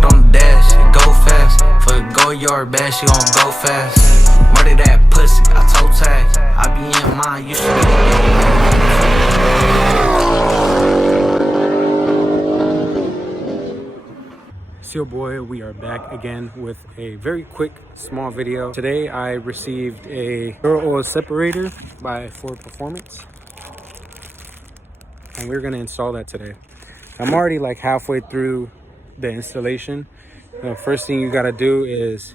it on the dash, it go fast. For a go yard bad, she gon' go fast. Murder that pussy, I told tag. I be in mine, you should be. It's your boy, we are back again with a very quick, small video. Today I received a oil separator by Ford Performance. And we're gonna install that today. I'm already like halfway through the installation. The first thing you gotta do is,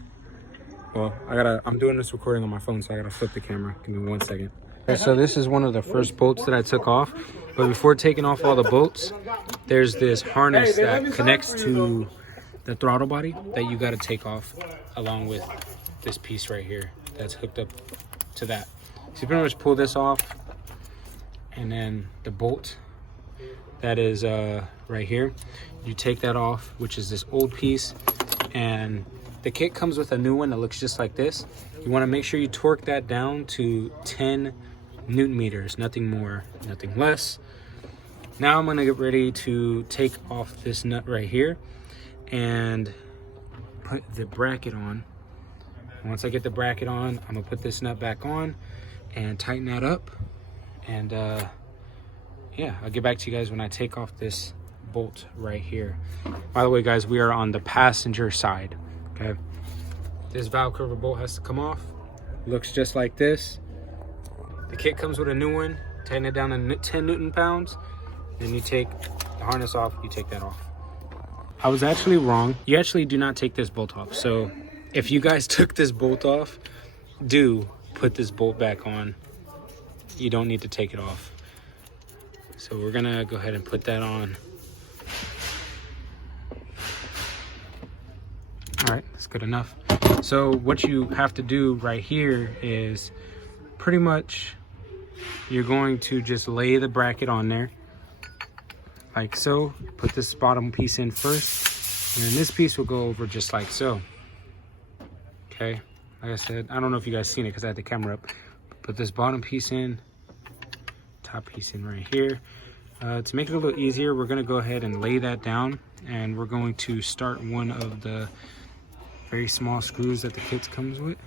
well, I'm doing this recording on my phone, so I gotta flip the camera. Give me 1 second. Okay, so this is one of the first bolts that I took off. But before taking off all the bolts, there's this harness that connects to the throttle body that you gotta take off along with this piece right here that's hooked up to that. So you pretty much pull this off, and then the bolt that is right here, you take that off, which is this old piece, and the kit comes with a new one that looks just like this. You want to make sure you torque that down to 10 Newton meters, nothing more, nothing less. Now I'm going to get ready to take off this nut right here and put the bracket on. Once I get the bracket on, I'm gonna put this nut back on and tighten that up, and yeah, I'll get back to you guys when I take off this bolt right here. By the way, guys, we are on the passenger side. Okay, this valve cover bolt has to come off. Looks just like this. The kit comes with a new one. Tighten it down to 10 Newton pounds. Then you take the harness off, you take that off. I was actually wrong. You actually do not take this bolt off. So if you guys took this bolt off, do put this bolt back on. You don't need to take it off. So we're gonna go ahead and put that on. All right, that's good enough. So what you have to do right here is pretty much you're going to just lay the bracket on there like so. Put this bottom piece in first, and then this piece will go over just like so. Okay, like I said, I don't know if you guys seen it because I had the camera up. Put this bottom piece in, top piece in right here. To make it a little easier, we're gonna go ahead and lay that down, and we're going to start one of the very small screws that the kit comes with.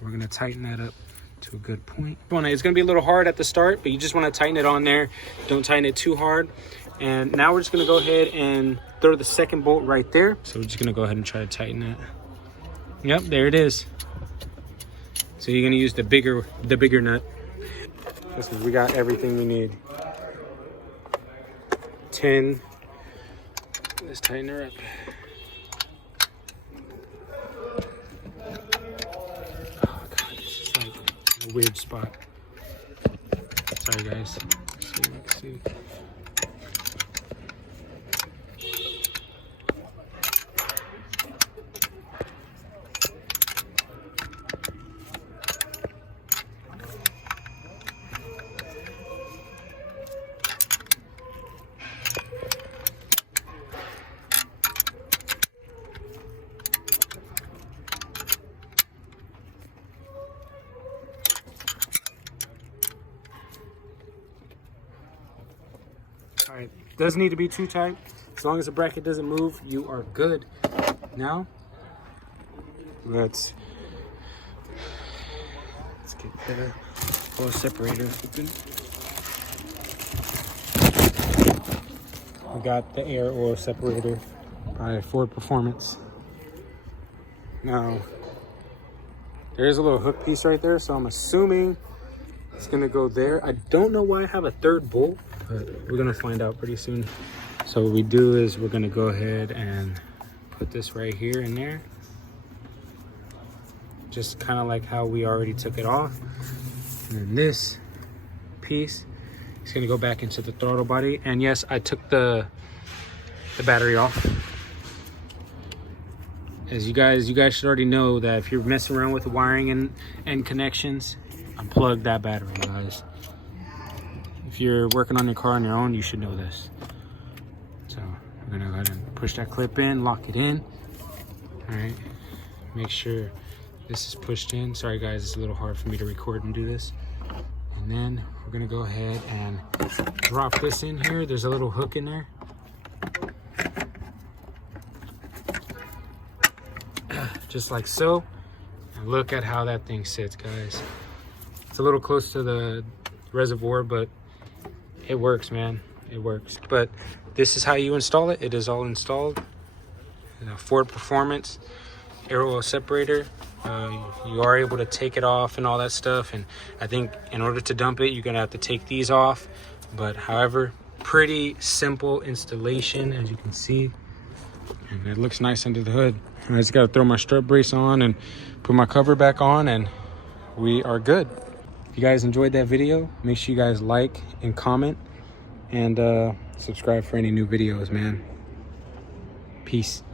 We're gonna tighten that up to a good point. It's gonna be a little hard at the start, but you just wanna tighten it on there. Don't tighten it too hard. And now we're just gonna go ahead and throw the second bolt right there. So we're just gonna go ahead and try to tighten that. Yep, there it is. So you're gonna use the bigger nut. Listen, we got everything we need. 10. Let's tighten her up. Oh god, it's just like a weird spot. Sorry guys. Let's see. All right, doesn't need to be too tight. As long as the bracket doesn't move, you are good. Now, let's get the oil separator open. We got the air oil separator by Ford Performance. Now, there's a little hook piece right there, so I'm assuming it's gonna go there. I don't know why I have a third bolt, but we're gonna find out pretty soon. So what we do is we're gonna go ahead and put this right here in there. Just kind of like how we already took it off. And then this piece is gonna go back into the throttle body. And yes, I took the battery off. As you guys should already know that if you're messing around with the wiring and connections, unplug that battery, guys. If you're working on your car on your own, you should know this. So we're gonna go ahead and push that clip in, lock it in. All right, make sure this is pushed in. Sorry guys, it's a little hard for me to record and do this. And then we're gonna go ahead and drop this in here. There's a little hook in there. just like so. And look at how that thing sits, guys. It's a little close to the reservoir, but it works, man. It works. But this is how you install it. It is all installed. Ford Performance air oil separator. You are able to take it off and all that stuff, and I think in order to dump it you're gonna have to take these off, but however, pretty simple installation, as you can see, and it looks nice under the hood. I just gotta throw my strut brace on and put my cover back on, and we are good. If you guys enjoyed that video, make sure you guys like and comment, and subscribe for any new videos, man. Peace.